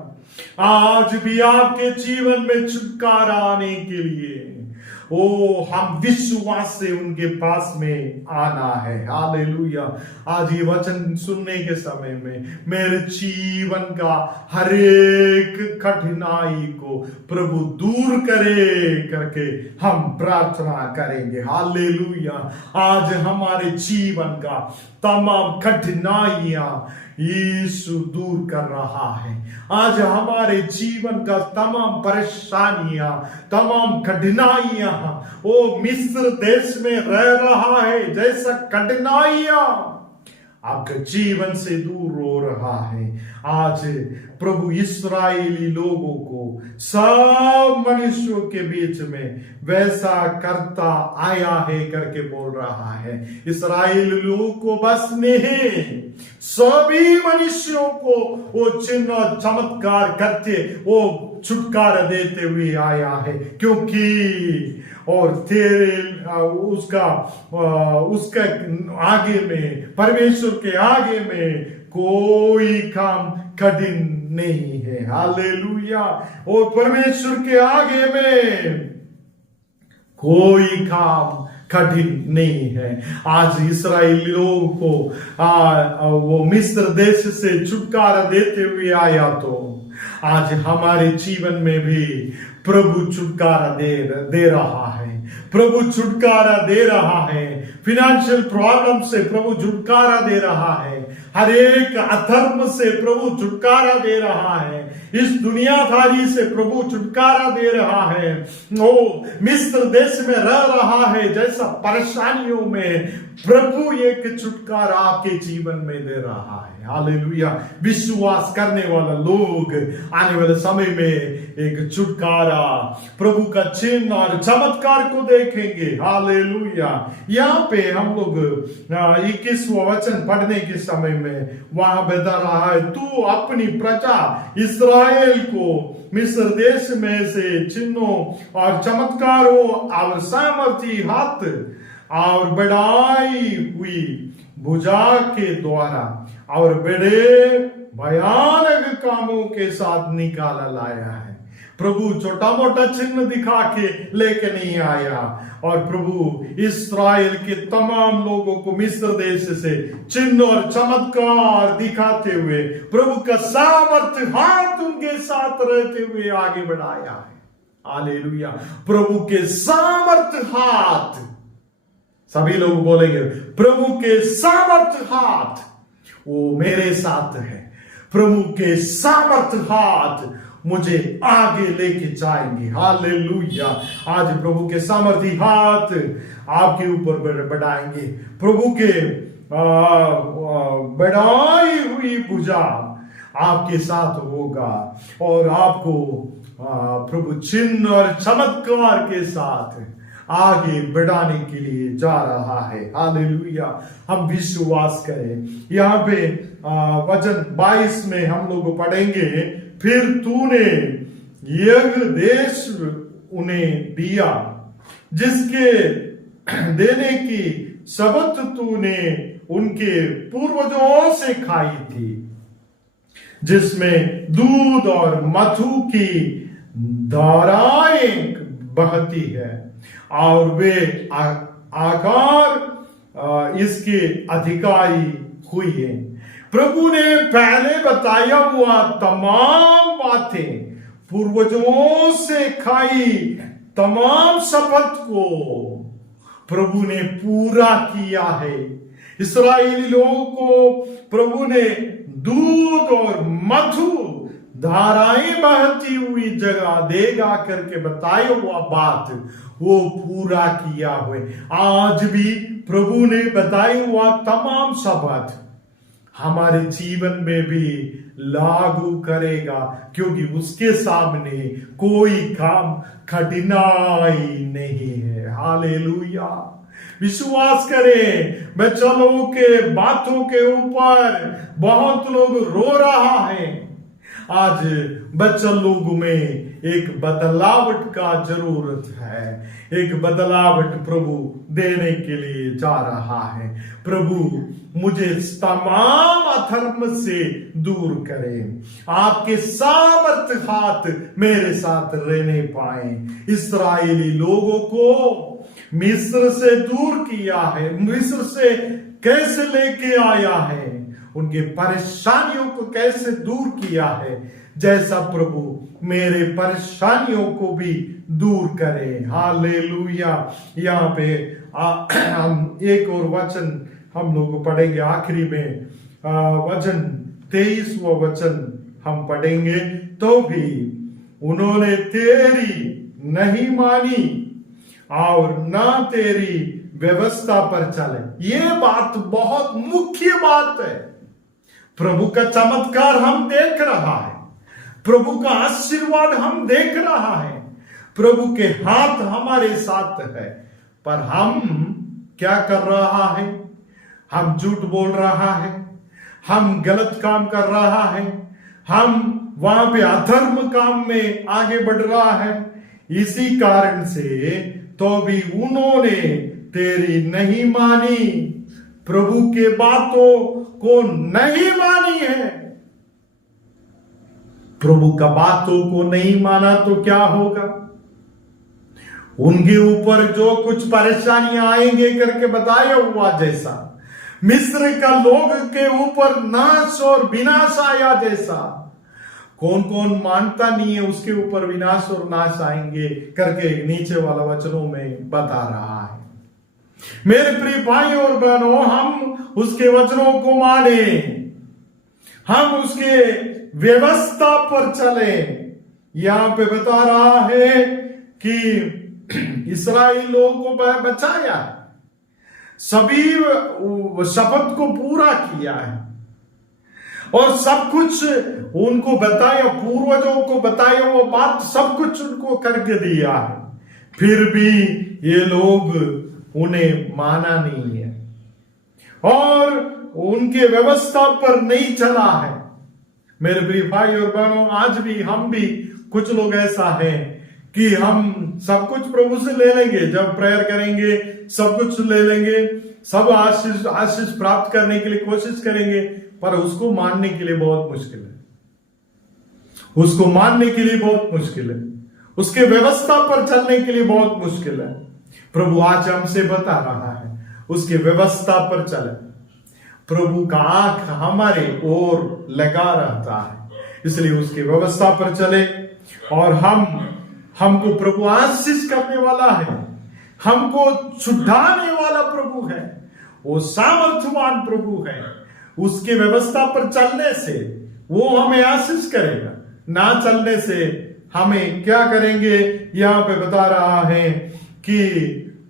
आज भी आपके जीवन में छुटकारा आने के लिए हम विश्वास से उनके पास में आना है। हालेलुया। आज ये वचन सुनने के समय में मेरे जीवन का हर एक कठिनाई को प्रभु दूर करे करके हम प्रार्थना करेंगे। हालेलुया। आज हमारे जीवन का तमाम कठिनाइयां यीशु दूर कर रहा है। आज हमारे जीवन का तमाम परेशानियां, तमाम कठिनाइयां वो मिस्र देश में रह रहा है, जैसा कठिनाइयां आपके जीवन से दूर हो रहा है, आज प्रभु इस्राएली लोगों को सब मनुष्यों के बीच में वैसा करता आया है करके बोल रहा है। इस्राएल लोगों को बस नहीं, सभी मनुष्यों को वो चिन्ह और चमत्कार करते, वो छुटकारा देते हुए आया है, क्योंकि और तेरे उसका आगे में, परमेश्वर के आगे में कोई काम कठिन नहीं है। हालेलुया। और परमेश्वर के आगे में कोई काम कठिन नहीं है। आज इस्राएली लोगों को वो मिस्र देश से छुटकारा देते हुए आया, तो आज हमारे जीवन में भी प्रभु छुटकारा दे रहा है। प्रभु छुटकारा दे रहा है। फिनेंशियल प्रॉब्लम से प्रभु छुटकारा दे रहा है। हर एक अधर्म से प्रभु छुटकारा दे रहा है। इस दुनियादारी से प्रभु छुटकारा दे रहा है। वो मिस्र देश में रह रहा है, जैसा परेशानियों में प्रभु एक छुटकारा आपके जीवन में दे रहा है। हालेलुया। विश्वास करने वाला लोग आने वाले समय में एक छुटकारा, प्रभु का चिन्ह और चमत्कार को देखेंगे। हालेलुया। यहाँ पे हम लोग 21वां वचन पढ़ने के समय में वहां बता रहा है, तू अपनी प्रजा इस्राएल को मिस्र देश में से चिन्हों और चमत्कारों और सामर्थी हाथ और बढ़ाई हुई भुजा के द्वारा और बड़े भयानक कामों के साथ निकाला लाया है। प्रभु छोटा मोटा चिन्ह दिखा के लेके नहीं आया, और प्रभु इस्राएल के तमाम लोगों को मिस्र देश से चिन्ह और चमत्कार दिखाते हुए प्रभु का सामर्थ्य हाथ उनके साथ रहते हुए आगे बढ़ाया है। हालेलुया। प्रभु के सामर्थ्य हाथ, सभी लोग बोलेंगे प्रभु के सामर्थ्य हाथ वो मेरे साथ है। प्रभु के सामर्थ्य हाथ मुझे आगे लेके जाएंगे। हालेलुया। आज प्रभु के सामर्थी हाथ आपके ऊपर बढ़ाएंगे। प्रभु के बढ़ाई हुई भुजा आपके साथ होगा, और आपको प्रभु चिन्ह और चमत्कार के साथ आगे बढ़ाने के लिए जा रहा है। हालेलुया। हम विश्वास करें। यहाँ पे वचन 22 में हम लोग पढ़ेंगे, फिर तूने यह देश उन्हें दिया जिसके देने की शपथ तूने उनके पूर्वजों से खाई थी, जिसमें दूध और मधु की धाराएं बहती है, और वे आकार इसके अधिकारी हुई है। प्रभु ने पहले बताया हुआ तमाम बातें, पूर्वजों से खाई तमाम शपथ को प्रभु ने पूरा किया है। इस्राएली लोगों को प्रभु ने दूध और मधु धाराएं बहती हुई जगह देगा करके बताया हुआ बात वो पूरा किया हुए। आज भी प्रभु ने बताया हुआ तमाम शपथ हमारे जीवन में भी लागू करेगा, क्योंकि उसके सामने कोई काम कठिनाई नहीं है। हालेलुया। विश्वास करें। बच्चों के बातों के ऊपर बहुत लोग रो रहा है। आज बच्चा लोगों में एक बदलावट का जरूरत है। एक बदलावट प्रभु देने के लिए जा रहा है। प्रभु मुझे तमाम अधर्म से दूर करें, आपके सामर्थ्य हाथ मेरे साथ रहने पाए। इस्राएली लोगों को मिस्र से दूर किया है, मिस्र से कैसे लेके आया है, उनके परेशानियों को कैसे दूर किया है, जैसा प्रभु मेरे परेशानियों को भी दूर करे। हालेलुया। यहाँ पे हम एक और वचन हम लोग पढ़ेंगे आखिरी में, वचन 23वां वचन हम पढ़ेंगे। तो भी उन्होंने तेरी नहीं मानी और ना तेरी व्यवस्था पर चले। ये बात बहुत मुख्य बात है। प्रभु का चमत्कार हम देख रहा है, प्रभु का आशीर्वाद हम देख रहा है, प्रभु के हाथ हमारे साथ है, पर हम क्या कर रहा है? हम झूठ बोल रहा है, हम गलत काम कर रहा है, हम वहां पे अधर्म काम में आगे बढ़ रहा है। इसी कारण से तो भी उन्होंने तेरी नहीं मानी, प्रभु के बातों को नहीं मानी है। प्रभु का बातों को नहीं माना तो क्या होगा? उनके ऊपर जो कुछ परेशानियां आएंगे करके बताया हुआ जैसा, मिस्र का लोग के ऊपर नाश और विनाश आया जैसा, कौन कौन मानता नहीं है उसके ऊपर विनाश और नाश आएंगे करके नीचे वाला वचनों में बता रहा है। मेरे प्रिय भाई और बहनों, हम उसके वचनों को माने, हम उसके व्यवस्था पर चले। यहां पे बता रहा है कि इस्राएल लोगों को बचाया, सभी शपथ को पूरा किया है और सब कुछ उनको बताया, पूर्वजों को बताया वो बात सब कुछ उनको करके दिया है, फिर भी ये लोग उन्हें माना नहीं है और उनके व्यवस्था पर नहीं चला है। मेरे प्रिय भाई और बहनों, आज भी हम भी कुछ लोग ऐसा है कि हम सब कुछ प्रभु से ले लेंगे, जब प्रेयर करेंगे सब कुछ ले लेंगे, सब आशीष प्राप्त करने के लिए कोशिश करेंगे, पर उसको मानने के लिए बहुत मुश्किल है, उसको मानने के लिए बहुत मुश्किल है, उसके व्यवस्था पर चलने के लिए बहुत मुश्किल है। प्रभु आज हमसे बता रहा है उसके व्यवस्था पर चले। प्रभु का आंख हमारे ओर लगा रहता है, इसलिए उसकी व्यवस्था पर चले। और हमको प्रभु आशीष करने वाला है, हमको छुड़ाने वाला प्रभु है, वो सामर्थ्यवान प्रभु है। उसके व्यवस्था पर चलने से वो हमें आशीष करेगा, ना चलने से हमें क्या करेंगे? यहां पे बता रहा है कि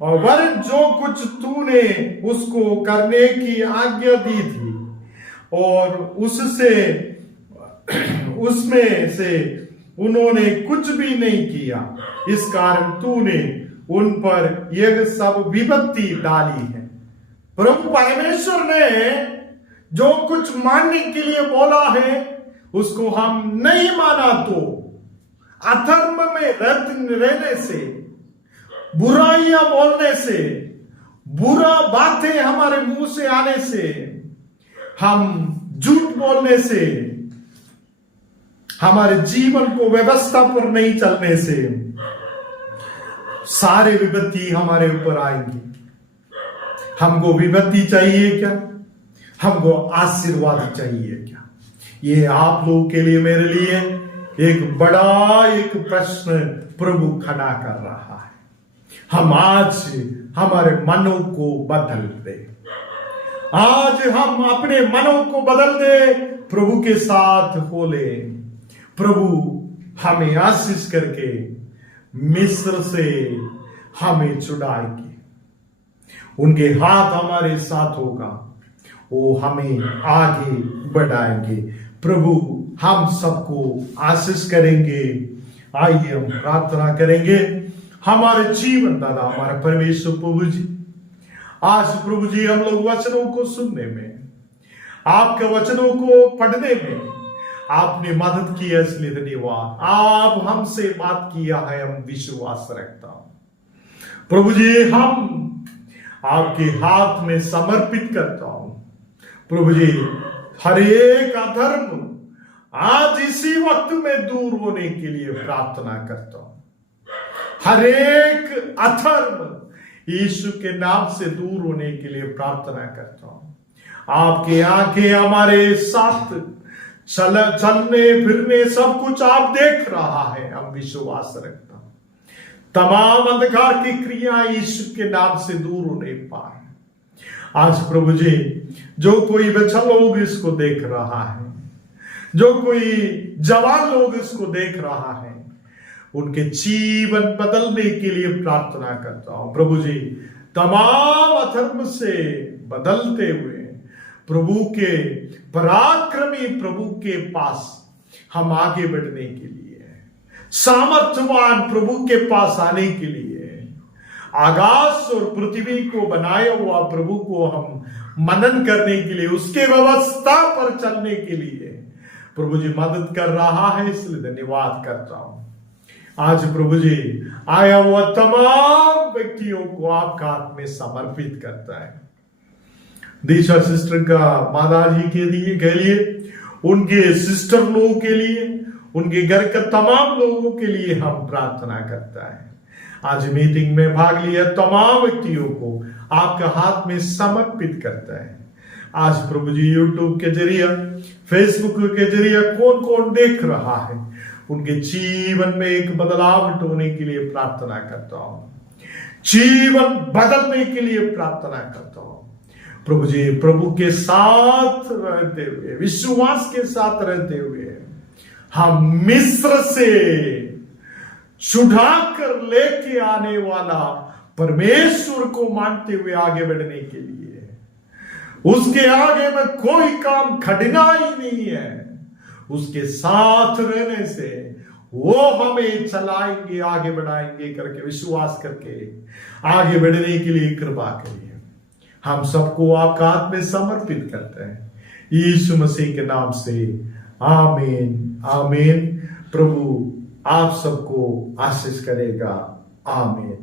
और वरन जो कुछ तूने उसको करने की आज्ञा दी थी और उसमें से उन्होंने कुछ भी नहीं किया, इस कारण तूने उन पर यह सब विपत्ति डाली है। प्रभु परमेश्वर ने जो कुछ मानने के लिए बोला है उसको हम नहीं माना तो अधर्म में रहने से, बुराइयां बोलने से, बुरा बातें हमारे मुंह से आने से, हम झूठ बोलने से, हमारे जीवन को व्यवस्था पर नहीं चलने से सारे विपत्ति हमारे ऊपर आएंगी। हमको विपत्ति चाहिए क्या? हमको आशीर्वाद चाहिए क्या? ये आप लोगों के लिए, मेरे लिए एक बड़ा एक प्रश्न प्रभु खड़ा कर रहा है। हम आज हमारे मनों को बदल दे, आज हम अपने मनों को बदल दे, प्रभु के साथ हो ले। प्रभु हमें आशीष करके मिस्र से हमें छुड़ाएंगे, उनके हाथ हमारे साथ होगा, वो हमें आगे बढ़ाएंगे। प्रभु हम सबको आशीष करेंगे। आइए हम प्रार्थना करेंगे। हमारे जीवन दादा, हमारे परमेश्वर प्रभु जी, आज प्रभु जी हम लोग वचनों को सुनने में, आपके वचनों को पढ़ने में आपने मदद की है, इसलिए धन्यवाद। आप हमसे बात किया है, हम विश्वास रखता हूं प्रभु जी, हम आपके हाथ में समर्पित करता हूं प्रभु जी। हर एक अधर्म आज इसी वक्त में दूर होने के लिए प्रार्थना करता हूं। हर एक अधर्म यीशु के नाम से दूर होने के लिए प्रार्थना करता हूं। आपकी आंखें हमारे साथ चलने फिरने सब कुछ आप देख रहा है, हम विश्वास रखता हूं। तमाम अंधकार की क्रिया यीशु के नाम से दूर होने पाए। आज प्रभु जी, जो कोई बच्चा लोग इसको देख रहा है, जो कोई जवान लोग इसको देख रहा है, उनके जीवन बदलने के लिए प्रार्थना करता हूं। प्रभु जी, तमाम अधर्म से बदलते हुए प्रभु के पराक्रमी प्रभु के पास हम आगे बढ़ने के लिए, सामर्थ्यवान प्रभु के पास आने के लिए, आकाश और पृथ्वी को बनाया हुआ प्रभु को हम मनन करने के लिए, उसके व्यवस्था पर चलने के लिए प्रभु जी मदद कर रहा है, इसलिए धन्यवाद करता हूं। आज प्रभु जी आया हुआ तमाम व्यक्तियों को आपका हाथ में समर्पित करता है। दिशा सिस्टर का माता जी के लिए, उनके सिस्टर लोगों के लिए, उनके घर के तमाम लोगों के लिए हम प्रार्थना करता है। आज मीटिंग में भाग लिया तमाम व्यक्तियों को आपके हाथ में समर्पित करता है। आज प्रभु जी यूट्यूब के जरिए, फेसबुक के जरिए कौन कौन देख रहा है, उनके जीवन में एक बदलाव होने के लिए प्रार्थना करता हूं, जीवन बदलने के लिए प्रार्थना करता हूं। प्रभु जी, प्रभु के साथ रहते हुए, विश्वास के साथ रहते हुए हम मिस्र से छुड़ाकर लेके आने वाला परमेश्वर को मानते हुए आगे बढ़ने के लिए, उसके आगे में कोई काम कठिनाई नहीं है, उसके साथ रहने से वो हमें चलाएंगे, आगे बढ़ाएंगे करके विश्वास करके आगे बढ़ने के लिए कृपा करिए। हम सबको आपका हाथ में समर्पित करते हैं, यीशु मसीह के नाम से आमीन आमीन। प्रभु आप सबको आशीष करेगा, आमीन।